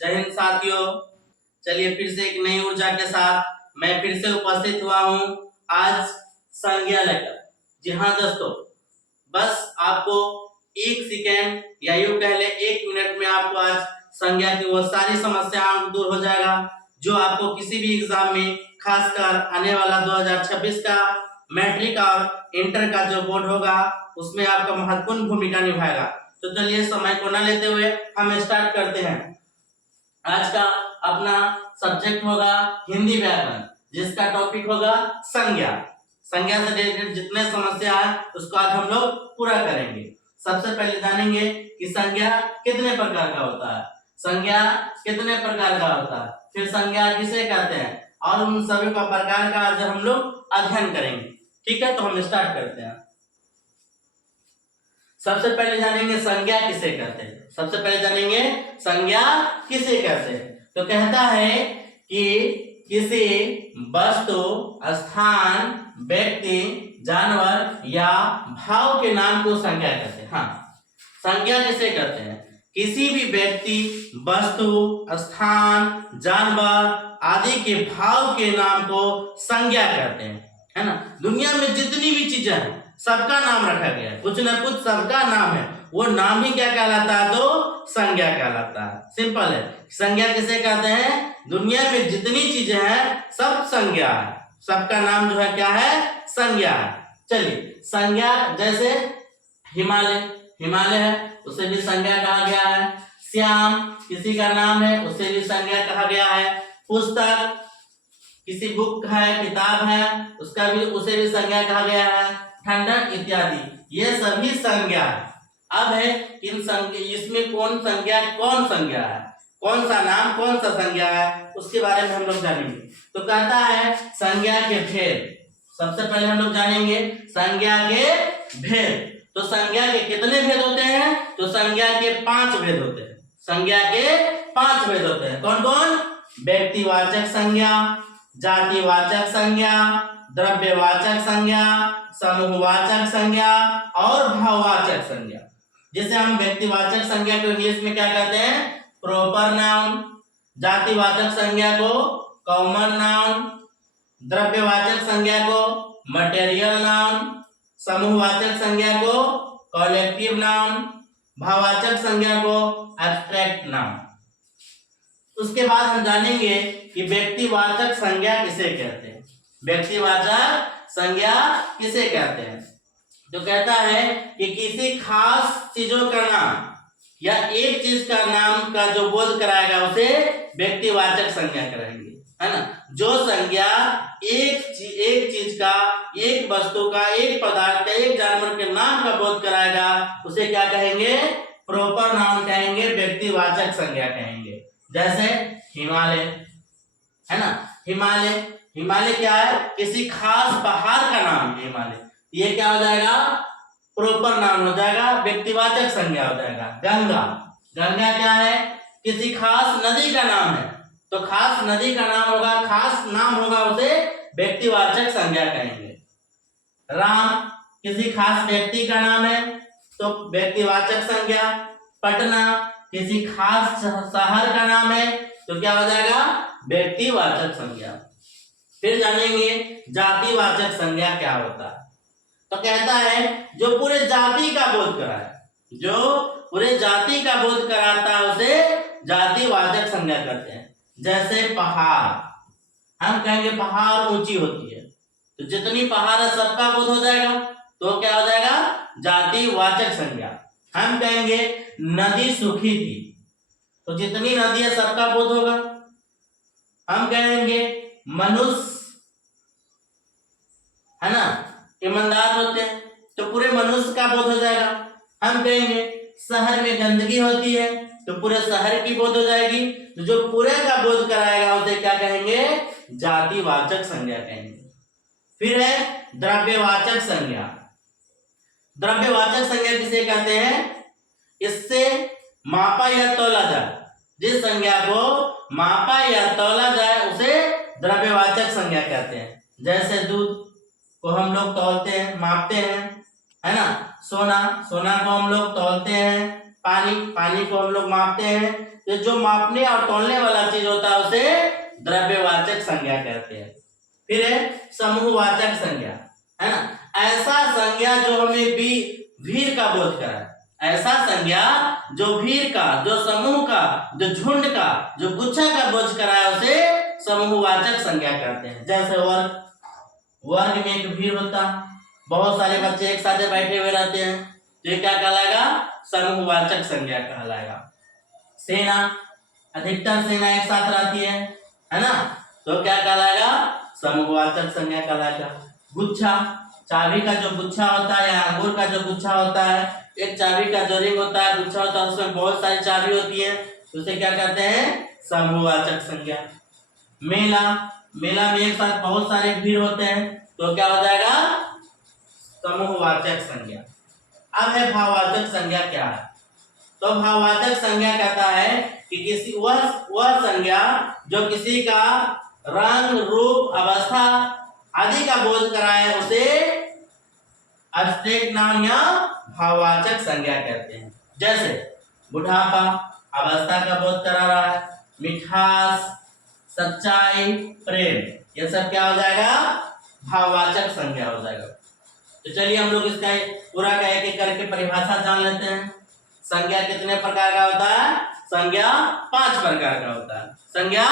जय हिंद साथियों। चलिए फिर से एक नई ऊर्जा के साथ मैं फिर से उपस्थित हुआ हूँ आज संज्ञा लेकर। जी हाँ दोस्तों, बस आपको एक सेकेंड या यूं कह ले 1 मिनट में आपको आज संज्ञा की वो सारी समस्याएं दूर हो जाएगा जो आपको किसी भी एग्जाम में, खासकर आने वाला 2026 का मैट्रिक और इंटर का जो बोर्ड होगा उसमें आपका महत्वपूर्ण भूमिका निभाएगा। तो चलिए समय को न लेते हुए हम स्टार्ट करते हैं। आज का अपना सब्जेक्ट होगा हिंदी व्याकरण, जिसका टॉपिक होगा संज्ञा। संज्ञा से रिलेटेड जितने समस्या है उसको आज हम लोग पूरा करेंगे। सबसे पहले जानेंगे कि संज्ञा कितने प्रकार का होता है, संज्ञा कितने प्रकार का होता है, फिर संज्ञा किसे कहते हैं और उन सभी का प्रकार का आज हम लोग अध्ययन करेंगे। ठीक है, तो हम स्टार्ट करते हैं। सबसे पहले जानेंगे संज्ञा किसे कहते हैं। सबसे पहले जानेंगे संज्ञा किसे कहते हैं। तो कहता है कि किसी वस्तु, स्थान, व्यक्ति, जानवर या भाव के नाम को संज्ञा कहते हैं। हाँ, संज्ञा किसे कहते हैं? किसी भी व्यक्ति, वस्तु, स्थान, जानवर आदि के भाव के नाम को संज्ञा कहते हैं, है ना। दुनिया में जितनी भी चीजें हैं सबका नाम रखा गया है, कुछ ना कुछ सबका नाम है, वो नाम ही क्या कहलाता है? तो संज्ञा कहलाता है। सिंपल है। संज्ञा किसे कहते हैं? दुनिया में जितनी चीजें हैं सब संज्ञा है, सबका नाम जो है क्या है? संज्ञा है। चलिए, संज्ञा जैसे हिमालय, हिमालय है उसे भी संज्ञा कहा गया है। श्याम किसी का नाम है उसे भी संज्ञा कहा गया है। पुस्तक किसी बुक है, किताब है, उसका भी उसे भी संज्ञा कहा गया है। ठंडक इत्यादि ये सभी संज्ञा है। अब है इन संज्ञा, इसमें कौन संज्ञा कौन संज्ञा है, कौन सा नाम कौन सा संज्ञा है, उसके बारे में हम लोग जानेंगे। तो कहता है संज्ञा के भेद। सबसे पहले हम लोग जानेंगे संज्ञा के भेद। तो संज्ञा के कितने भेद होते हैं? तो संज्ञा के 5 भेद होते हैं। संज्ञा के 5 भेद होते हैं। कौन कौन? व्यक्तिवाचक संज्ञा, जातिवाचक संज्ञा, द्रव्यवाचक संज्ञा, समूहवाचक संज्ञा और भाववाचक संज्ञा। जिसे हम व्यक्तिवाचक संज्ञा को इंग्लिश में क्या कहते हैं? Proper noun. जातिवाचक संज्ञा को कॉमन नाउन, द्रव्यवाचक संज्ञा को मटेरियल नाउन, समूहवाचक संज्ञा को कलेक्टिव नाउन, भाववाचक संज्ञा को एब्स्ट्रैक्ट नाउन। उसके बाद हम जानेंगे कि व्यक्तिवाचक संज्ञा किसे कहते हैं। व्यक्तिवाचक संज्ञा किसे कहते हैं? तो कहता है कि किसी खास चीजों का नाम या एक चीज का नाम का जो बोध कराएगा उसे व्यक्तिवाचक संज्ञा कराएंगे, है ना। जो संज्ञा एक चीज का, एक वस्तु का, एक पदार्थ का, एक जानवर के नाम का बोध कराएगा उसे क्या कहेंगे? प्रॉपर नाउन कहेंगे, व्यक्तिवाचक संज्ञा कहेंगे। जैसे हिमालय, है ना। हिमालय, हिमालय क्या है? किसी खास पहाड़ का नाम है हिमालय। ये क्या हो जाएगा? प्रॉपर नाउन हो जाएगा, व्यक्तिवाचक संज्ञा हो जाएगा। गंगा, गंगा क्या है? किसी खास नदी का नाम है, तो खास नदी का नाम होगा, खास नाम होगा, उसे व्यक्तिवाचक संज्ञा कहेंगे। राम किसी खास व्यक्ति का नाम है तो व्यक्तिवाचक संज्ञा। पटना किसी खास शहर का नाम है तो क्या हो जाएगा? व्यक्तिवाचक संज्ञा। फिर जानेंगे जातिवाचक संज्ञा क्या होता है। तो कहता है जो पूरे जाति का बोध कराए, जो पूरे जाति का बोध कराता है उसे जातिवाचक संज्ञा कहते हैं। जैसे पहाड़, हम कहेंगे पहाड़ ऊंची होती है, तो जितनी पहाड़ है सबका बोध हो जाएगा, तो क्या हो जाएगा? जातिवाचक संज्ञा। हम कहेंगे नदी सूखी थी, तो जितनी नदी है सबका बोध होगा। हम कहेंगे मनुष्य, है ना, ईमानदार होते हैं, तो पूरे मनुष्य का बोध हो जाएगा। हम कहेंगे शहर में गंदगी होती है, तो पूरे शहर की बोध हो जाएगी। तो जो पूरे का बोध कराएगा उसे क्या कहेंगे? जातिवाचक संज्ञा कहेंगे। फिर है द्रव्यवाचक संज्ञा। द्रव्यवाचक संज्ञा किसे कहते हैं? इससे मापा या तौला जाए, जिस संज्ञा को मापा या तौला जाए उसे द्रव्यवाचक संज्ञा कहते हैं। जैसे दूध को हम लोग तौलते हैं, मापते हैं, है ना। सोना, सोना को हम लोग तौलते हैं, पानी को हम लोग मापते हैं, तो जो मापने और तौलने वाला चीज होता है उसे द्रव्यवाचक संज्ञा कहते हैं। फिर है समूहवाचक संज्ञा, है ना, ऐसा संज्ञा जो हमें भीड़ का बोध कराए, ऐसा संज्ञा जो भीड़ का, जो समूह का, जो झुंड का, जो गुच्छा का बोझ कराए उसे समूहवाचक संज्ञा कहते हैं। जैसे वर्ग में एक भीड़ होता, बहुत सारे बच्चे एक साथ बैठे हुए रहते हैं, तो ये क्या कहलाएगा? समूहवाचक संज्ञा कहलाएगा। सेना, अधिकतर सेना एक साथ रहती है ना, तो क्या कहलाएगा? समूहवाचक संज्ञा कहलाएगा। गुच्छा, चाबी का जो गुच्छा होता है या अंगूर का जो गुच्छा होता है, एक चाबी का जो रिंग होता है, गुच्छा होता है, उसमें बहुत सारी चाबी होती है, तो उसे क्या कहते हैं? समूहवाचक संज्ञा। मेला में एक साथ बहुत सारे भीड़ होते हैं, तो क्या हो जाएगा? समूहवाचक संज्ञा। अब है भाववाचक संज्ञा क्या है? तो भाववाचक संज्ञा कहता है कि किसी वह संज्ञा जो किसी का रंग, रूप, अवस्था आदि का बोध कराए उसे अब्स्ट्रैक्ट नाउन या भाववाचक संज्ञा कहते हैं। जैसे बुढ़ापा अवस्था का बोध करा रहा है, मिठास, सच्चाई, प्रेम, ये सब क्या हो जाएगा? भाववाचक संज्ञा हो जाएगा। तो चलिए हम लोग इसका पूरा का एक एक करके परिभाषा जान लेते हैं। संज्ञा कितने प्रकार का होता है? संज्ञा 5 प्रकार का होता है। संज्ञा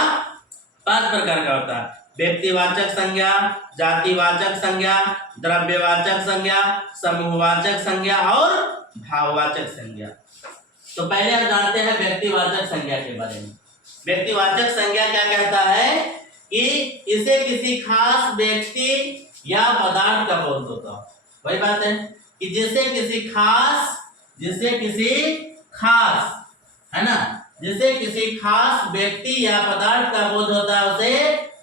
5 प्रकार का होता है। व्यक्तिवाचक संज्ञा, जातिवाचक संज्ञा, द्रव्यवाचक संज्ञा, समूहवाचक संज्ञा और भाववाचक संज्ञा। तो पहले हम जानते हैं व्यक्तिवाचक संज्ञा के बारे में। व्यक्तिवाचक संज्ञा क्या कहता है कि इसे किसी खास व्यक्ति या पदार्थ का बोध होता है। वही बात है कि जिसे किसी खास, है ना, जिसे किसी खास व्यक्ति या पदार्थ का बोध होता है उसे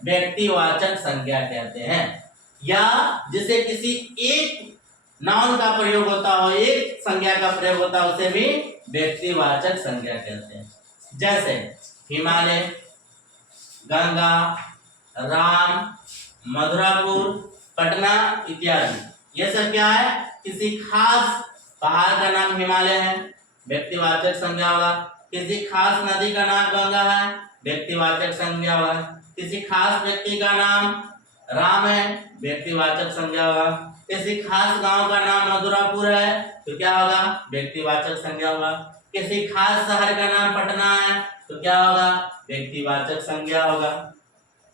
व्यक्तिवाचक संज्ञा कहते हैं। या जिसे किसी एक नाउन का प्रयोग होता हो, एक संज्ञा का प्रयोग होता है, उसे भी व्यक्तिवाचक संज्ञा कहते हैं। जैसे हिमालय, गंगा, राम, मधुरापुर, पटना इत्यादि। ये सब क्या है? किसी खास पहाड़ का नाम हिमालय है, व्यक्तिवाचक संज्ञा होगा। किसी खास नदी का नाम गंगा है, व्यक्तिवाचक संज्ञा होगा। किसी खास व्यक्ति का नाम राम है, व्यक्तिवाचक संज्ञा होगा। किसी खास गांव का नाम मधुरापुर है, तो क्या होगा? व्यक्तिवाचक संज्ञा होगा। किसी खास शहर का नाम पटना है, तो क्या होगा? व्यक्तिवाचक संज्ञा होगा।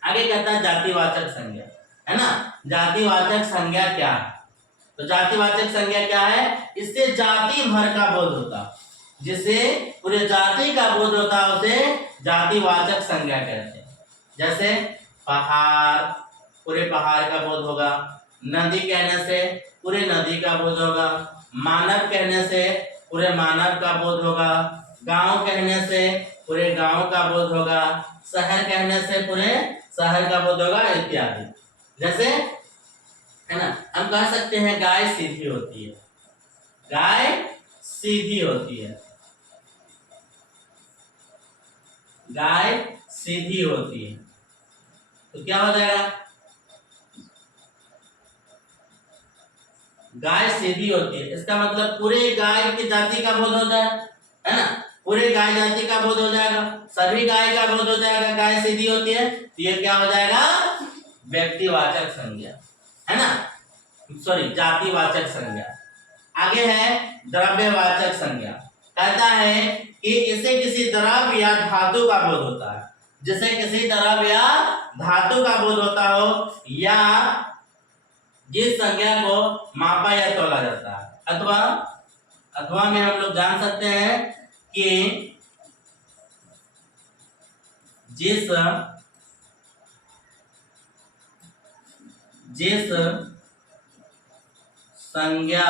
आगे कहता है जातिवाचक संज्ञा, है ना। जातिवाचक संज्ञा क्या है? तो जातिवाचक संज्ञा क्या है? इससे जाति भर का बोध होता, जिसे पूरे जाति का बोध होता उसे जातिवाचक संज्ञा कहते हैं। जैसे पहाड़, पूरे पहाड़ का बोध होगा। नदी कहने से पूरे नदी का बोध होगा। मानव कहने से पूरे मानव का बोध होगा। गांव कहने से पूरे गांव का बोध होगा। शहर कहने से पूरे शहर का बोध होगा इत्यादि। जैसे, है ना, हम कह सकते हैं गाय सीधी होती है, गाय सीधी होती है, गाय सीधी होती है, तो क्या हो जाएगा? गाय सीधी होती है, इसका मतलब पूरे गाय की जाति का बोध हो जाए, है ना, पूरे गाय जाति का बोध हो जाएगा, सभी गाय का बोध हो जाएगा। गाय सीधी होती है, तो ये क्या हो जाएगा? व्यक्तिवाचक संज्ञा, है ना, सॉरी, जातिवाचक संज्ञा। आगे है द्रव्यवाचक संज्ञा। कहता है कि इसे किसी द्रव्य या धातु का बोध होता है, जिसे किसी द्रव्य या धातु का बोध होता हो, या जिस संज्ञा को मापा या तोला जाता है। अथवा में हम लोग जान सकते हैं कि जिस संज्ञा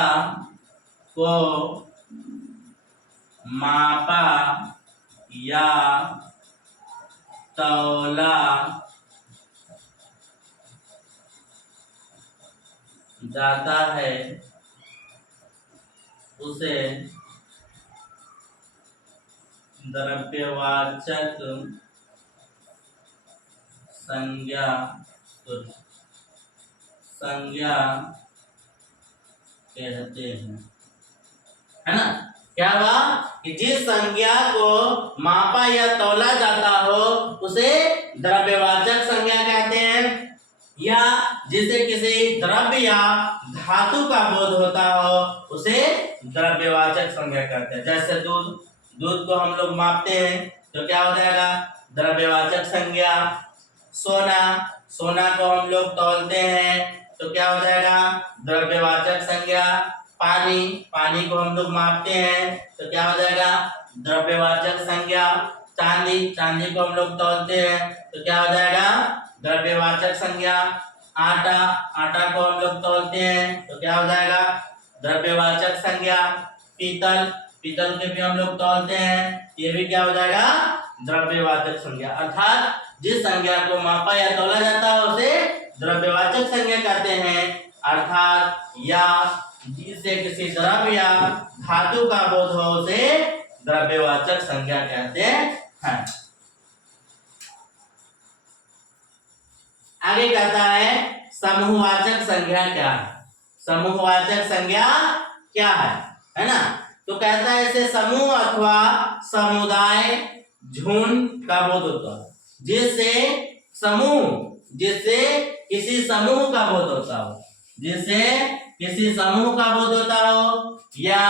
को मापा या तौला जाता है उसे द्रव्यवाचक संज्ञा कहते हैं, है ना। क्या हुआ कि जिस संज्ञा को मापा या तौला जाता हो उसे द्रव्यवाचक संज्ञा कहते हैं, या जिसे किसी द्रव्य या धातु का बोध होता हो उसे द्रव्यवाचक संज्ञा कहते हैं। जैसे दूध, दूध को हम लोग मापते हैं तो क्या हो जाएगा, द्रव्यवाचक संज्ञा। सोना, सोना को हम लोग तौलते हैं तो क्या हो जाएगा, द्रव्यवाचक संज्ञा। पानी, पानी को हम लोग मापते हैं तो क्या हो जाएगा, द्रव्यवाचक संज्ञा। चांदी, चांदी को हम लोग तौलते हैं तो क्या हो जाएगा, द्रव्यवाचक संज्ञा। आटा, आटा को हम लोग तौलते हैं तो क्या हो जाएगा, द्रव्यवाचक संज्ञा। पीतल, पीतल के भी हम लोग तौलते हैं, ये भी क्या हो जाएगा, द्रव्यवाचक संज्ञा। अर्थात जिस संज्ञा को मापा या तौला जाता है उसे द्रव्यवाचक संज्ञा कहते हैं, अर्थात या जिससे किसी द्रव्य या धातु का बोध हो उसे द्रव्यवाचक संज्ञा कहते हैं। आगे कहता है समूहवाचक संज्ञा क्या है, समूहवाचक संज्ञा क्या है ना। तो कहता है इसे समूह अथवा समुदाय, झुंड का बोध होता है, जिससे समूह, जिससे किसी समूह का बोध होता हो, जिससे किसी समूह का बोध होता हो या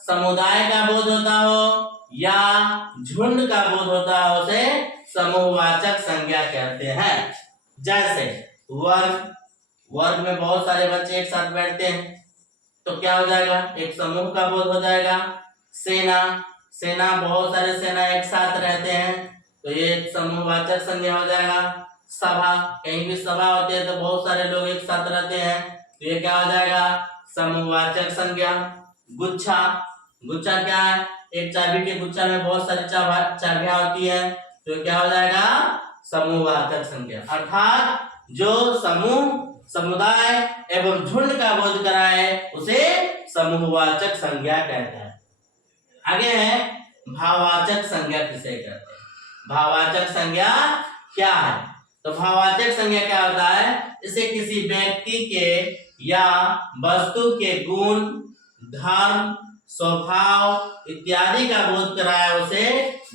समुदाय का बोध होता हो या झुंड का बोध होता हो उसे समूहवाचक संज्ञा कहते हैं। जैसे वर्ग, वर्ग में बहुत सारे बच्चे एक साथ बैठते हैं तो क्या हो जाएगा, एक समूह का बोध हो जाएगा। सेना, सेना, बहुत सारे सेना एक साथ रहते हैं तो ये एक समूहवाचक संज्ञा हो जाएगा। सभा, कहीं भी सभा होती है तो बहुत सारे लोग एक साथ रहते हैं तो ये क्या हो जाएगा, समूहवाचक संज्ञा। गुच्छा, गुच्छा क्या है, एक चाबी के गुच्छा में बहुत सारी चाबियां होती है तो क्या हो जाएगा, समूहवाचक संज्ञा। अर्थात जो समूह, समुदाय एवं झुंड का बोध कराए उसे समूहवाचक संज्ञा कहता है। आगे है भाववाचक संज्ञा किसे कहते हैं, भाववाचक संज्ञा क्या है। तो भाववाचक संज्ञा क्या होता है, इसे किसी व्यक्ति के या वस्तु के गुण, धर्म, स्वभाव इत्यादि का बोध कराया उसे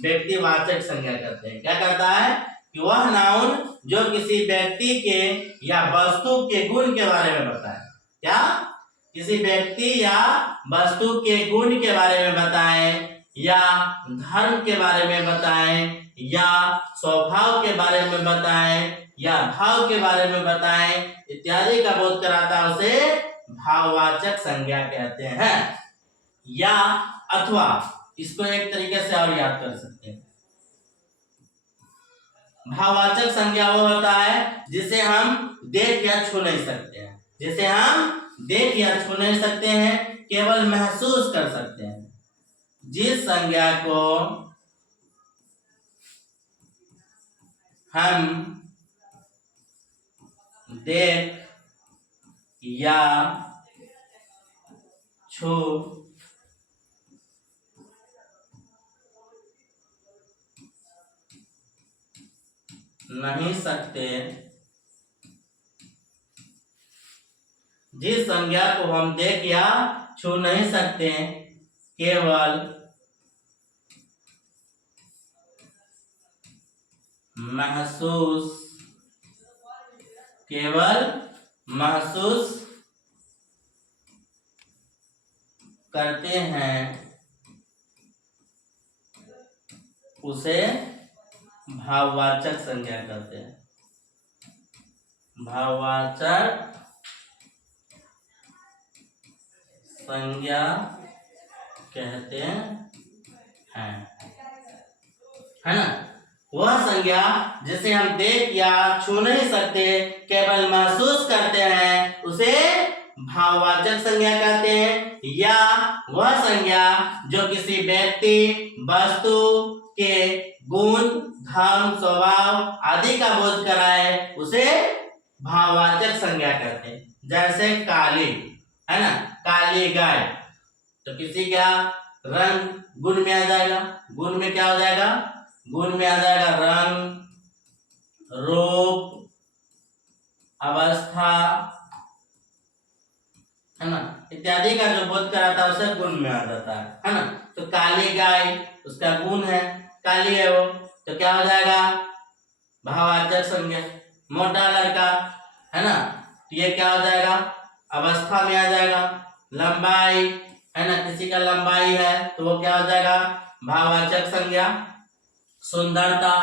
व्यक्तिवाचक संज्ञा कहते हैं। क्या कहता है कि वह नाउन जो किसी व्यक्ति के या वस्तु के गुण के बारे में बताए, क्या, किसी व्यक्ति या वस्तु के गुण के बारे में बताए या धर्म के बारे में बताए या स्वभाव के बारे में बताए या भाव के बारे में बताए इत्यादि का बोध कराता उसे भाववाचक संज्ञा कहते हैं। या अथवा, इसको एक तरीके से और याद कर सकते हैं, भाववाचक संज्ञा वो होता है जिसे हम देख या छू नहीं सकते हैं, जिसे हम देख या छू नहीं सकते हैं, केवल महसूस कर सकते हैं। जिस संज्ञा को हम देख या छू नहीं सकते, जिस संज्ञा को हम देख या छू नहीं सकते, केवल महसूस, केवल महसूस करते हैं उसे भाववाचक संज्ञा कहते हैं। भाववाचक संज्ञा कहते हैं, है ना। वह संज्ञा जिसे हम देख या छू नहीं सकते, केवल महसूस करते हैं उसे भाववाचक संज्ञा कहते हैं। या वह संज्ञा जो किसी व्यक्ति, वस्तु के गुण, धर्म, स्वभाव आदि का बोध कराए उसे भाववाचक संज्ञा कहते हैं। जैसे काली, है ना, काली गाय, तो किसी का रंग गुण में आ जाएगा, गुण में क्या हो जाएगा, गुण में आ जाएगा रंग, रूप, अवस्था, है ना, इत्यादि का जो बोध कराता है उसे गुण में आ जाता है ना। तो गुण है, काली है वो, तो क्या हो जाएगा भाववाचक संज्ञा। मोटा लड़का है ना, तो ये क्या हो जाएगा अवस्था में आ जाएगा। लंबाई है ना, किसी का लंबाई है तो वो क्या हो जाएगा भाववाचक संज्ञा। सुंदरता,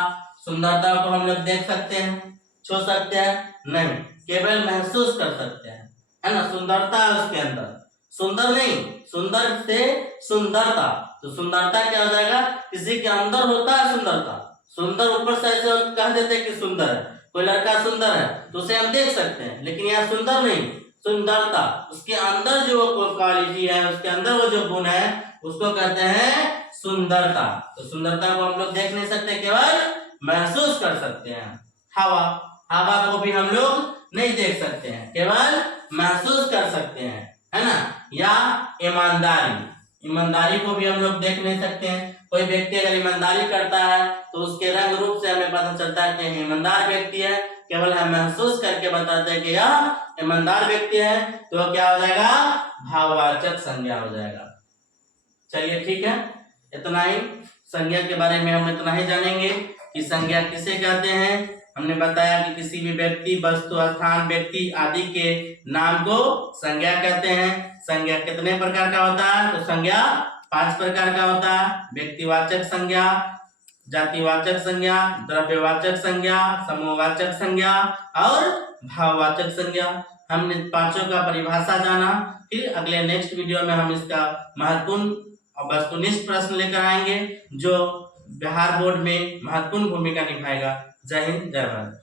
सुंदरता को हम लोग देख सकते हैं, छू सकते हैं नहीं, केवल महसूस कर सकते हैं, है ना। सुंदरता है उसके अंदर, सुंदर नहीं, सुंदर से सुंदरता, तो सुंदरता क्या हो जाएगा किसी के अंदर होता है सुंदरता। सुंदर ऊपर से ऐसे कह देते हैं कि सुंदर है, कोई लड़का सुंदर है तो उसे हम देख सकते हैं, लेकिन यहाँ सुंदर नहीं, सुंदरता, उसके अंदर जो क्वालिटी है, उसके अंदर वो जो गुण है उसको कहते हैं सुंदरता। तो सुंदरता को हम लोग देख नहीं सकते, केवल महसूस कर सकते हैं। हवा, हवा को भी हम लोग नहीं देख सकते हैं, केवल महसूस कर सकते हैं, है ना। या ईमानदारी, ईमानदारी को भी हम लोग देख नहीं सकते हैं। कोई व्यक्ति अगर ईमानदारी करता है तो उसके रंग रूप से हमें पता चलता है कि ईमानदार व्यक्ति है, केवल हम महसूस करके बताते हैं कि यह ईमानदार व्यक्ति है, तो क्या हो जाएगा भाववाचक संज्ञा हो जाएगा। चलिए ठीक है, इतना ही संज्ञा के बारे में हम इतना ही जानेंगे कि संज्ञा किसे कहते हैं। हमने बताया कि किसी भी व्यक्ति, वस्तु, स्थान, व्यक्ति आदि के नाम को संज्ञा कहते हैं। संज्ञा कितने प्रकार का होता है, तो संज्ञा 5 प्रकार का होता है। व्यक्तिवाचक संज्ञा, जातिवाचक संज्ञा, द्रव्यवाचक संज्ञा, समूहवाचक संज्ञा और भाववाचक संज्ञा। हमने पांचों का परिभाषा जाना। फिर अगले नेक्स्ट वीडियो में हम इसका महत्वपूर्ण और वस्तुनिष्ठ प्रश्न लेकर आएंगे जो बिहार बोर्ड में महत्वपूर्ण भूमिका निभाएगा। जय हिंद, जय भारत।